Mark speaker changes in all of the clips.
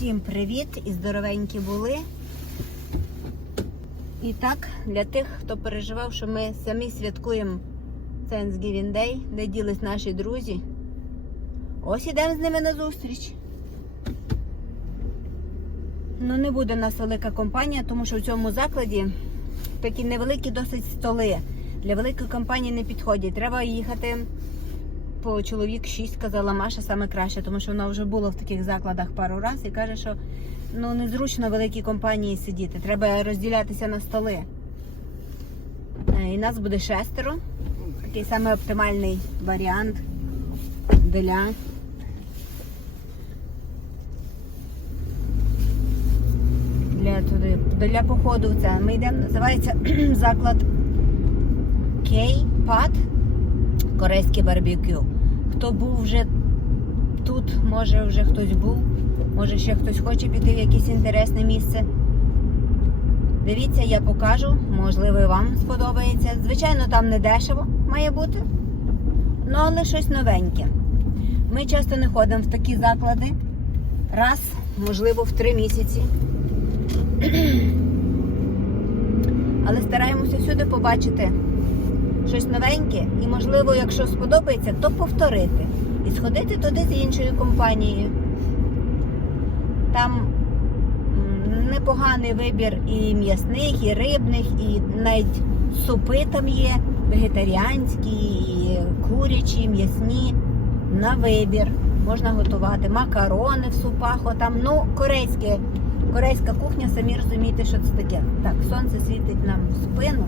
Speaker 1: Всім привіт і здоровенькі були. І так, для тих, хто переживав, що ми самі святкуємо Thanksgiving Day, де ділись наші друзі. Ось ідемо з ними на зустріч. Ну, не буде у нас велика компанія, тому що в цьому закладі такі невеликі досить столи. Для великої компанії не підходять. Треба їхати по чоловік 6, сказала Маша, саме краще, тому що вона вже була в таких закладах пару разів і каже, що ну незручно в великій компанії сидіти. Треба розділятися на столи. Е, І нас буде шестеро. Такий самий оптимальний варіант для. Для туди, для походу це. Ми йдемо, називається заклад Кей-Пат корейське барбекю. Хто був вже тут, може вже хтось був, може ще хтось хоче піти в якесь інтересне місце. Дивіться, я покажу, можливо, і вам сподобається. Звичайно, там не дешево має бути, ну але щось новеньке. Ми часто не ходимо в такі заклади. Раз, можливо, в три місяці. Але стараємося всюди побачити щось новеньке, і, можливо, якщо сподобається, то повторити. І сходити туди з іншою компанією. Там непоганий вибір і м'ясних, і рибних, і навіть супи там є, вегетаріанські, і курячі, м'ясні. На вибір. Можна готувати макарони в супах, отам, ну, корейське, корейська кухня, самі розумієте, що це таке. Так, сонце світить нам в спину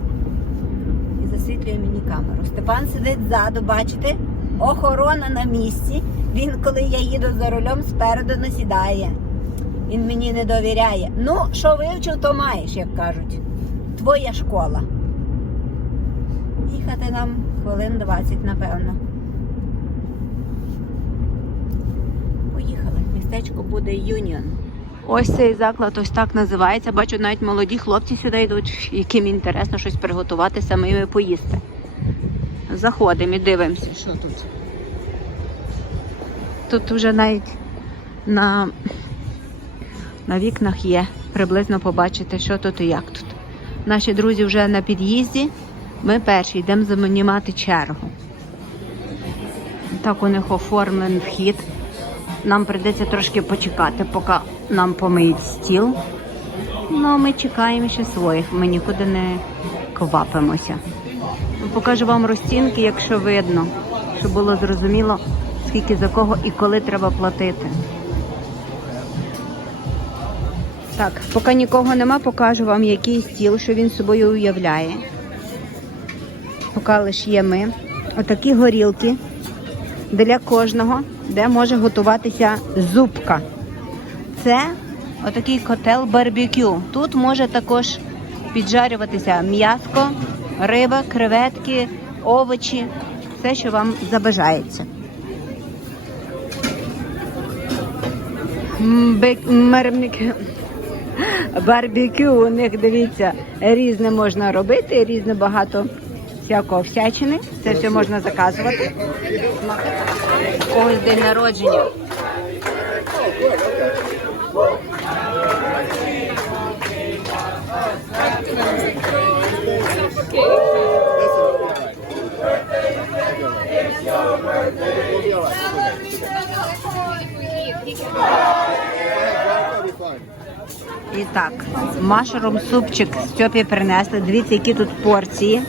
Speaker 1: засвітлює мені камеру. Степан сидить ззаду, бачите? Охорона на місці. Він, коли я їду за рулем, спереду не сідає. Він мені не довіряє. Ну, що вивчив, то маєш, як кажуть. Твоя школа. Їхати нам хвилин 20, напевно. Поїхали. Містечко буде Юніон. Ось цей заклад ось так називається. Бачу, навіть молоді хлопці сюди йдуть, яким інтересно щось приготувати самими поїсти. Заходимо і дивимося.
Speaker 2: Що тут?
Speaker 1: Тут вже навіть на, на вікнах є приблизно побачити, що тут і як тут. Наші друзі вже на під'їзді. Ми перші йдемо займати чергу. Так у них оформлений вхід. Нам прийдеться трошки почекати, поки нам помиють стіл. Ну, ми чекаємо ще своїх, ми нікуди не квапимося. Покажу вам розцінки, якщо видно, щоб було зрозуміло, скільки за кого і коли треба платити. Так, поки нікого нема, покажу вам, який стіл, що він собою уявляє. Поки лише є ми. Отакі горілки для кожного, де може готуватися зубка. Це отакий котел барбекю. Тут може також піджарюватися м'яско, риба, креветки, овочі, все, що вам забажається. Барбекю у них, дивіться, різне можна робити, різне багато всякого всячини. Це все можна заказувати. Ось день народження. І так, машрум супчик Стьопі принесли. Дивіться, які тут порції.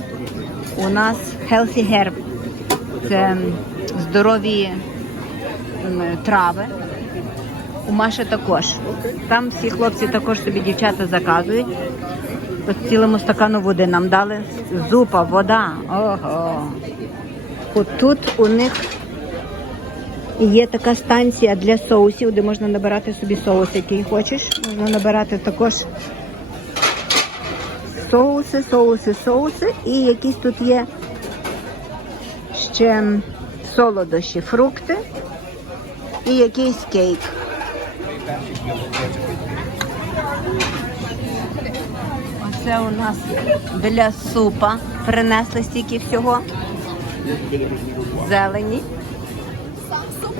Speaker 1: У нас Healthy Herb. Це здорові трави. У Маші також. Там всі хлопці також собі дівчата заказують. По цілому стакану води нам дали. Зупа, вода. Ого. От тут у них Є така станція для соусів, де можна набирати собі соус, який хочеш. Можна набирати також соуси, соуси, соуси. І якісь тут є ще солодощі, фрукти і якийсь кейк. Оце у нас для супа принесли стільки всього. Зелені.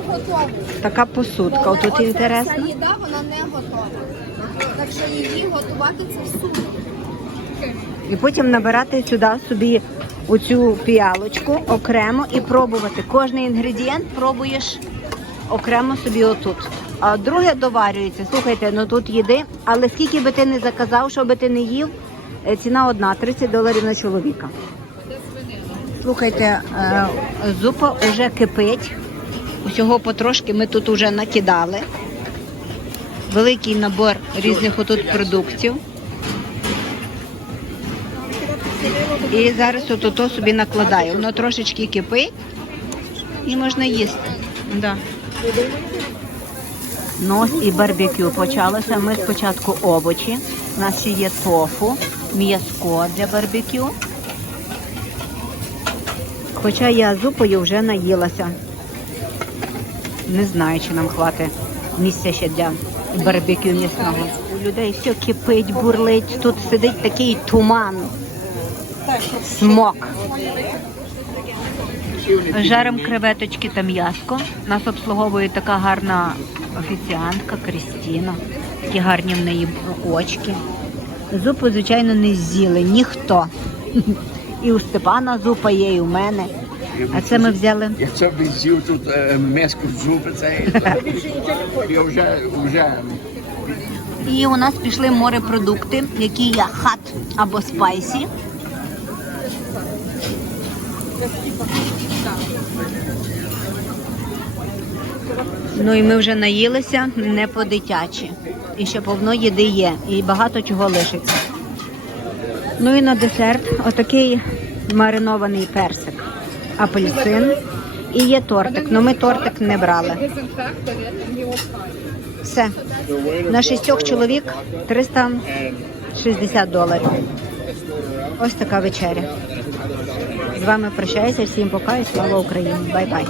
Speaker 2: готову.
Speaker 1: Така посудка. Отут.
Speaker 2: Ця їда, вона не готова. Так що її готувати це в сумі.
Speaker 1: І потім набирати сюди собі оцю піалочку окремо і пробувати. Кожний інгредієнт пробуєш окремо собі отут. А друге доварюється. Слухайте, ну тут їди, але скільки би ти не заказав, що би ти не їв, е, ціна одна 30 доларів на чоловіка. Слухайте, е, зупа вже кипить. Усього потрошки ми тут вже накидали. Великий набор різних отут продуктів. І зараз от ото собі накладаю. Воно трошечки кипить і можна їсти. Да. Нос і барбекю почалося. Ми спочатку овочі. У нас є тофу, м'язко для барбекю. Хоча я зупою вже наїлася. Не знаю, чи нам хватить місця ще для барбекю м'ясного. У людей все кипить, бурлить. Тут сидить такий туман. Смок. Жарим креветочки та м'яско. Нас обслуговує така гарна офіціантка Крістіна. Такі гарні в неї очки. Зупу, звичайно, не з'їли ніхто. І у Степана зупа є, і у мене. А це ми взяли.
Speaker 3: Якщо б з'їв тут е, миску зуби, це я вже, вже
Speaker 1: І у нас пішли морепродукти, які є хат або спайсі. Ну і ми вже наїлися не по-дитячі. І ще повно їди є, і багато чого лишиться. Ну і на десерт отакий маринований персик, апельсин. І є тортик. Ну ми тортик не брали. Все. На шістьох чоловік 360 доларів. Ось така вечеря. З вами прощаюся. Всім пока і слава Україні. Бай-бай.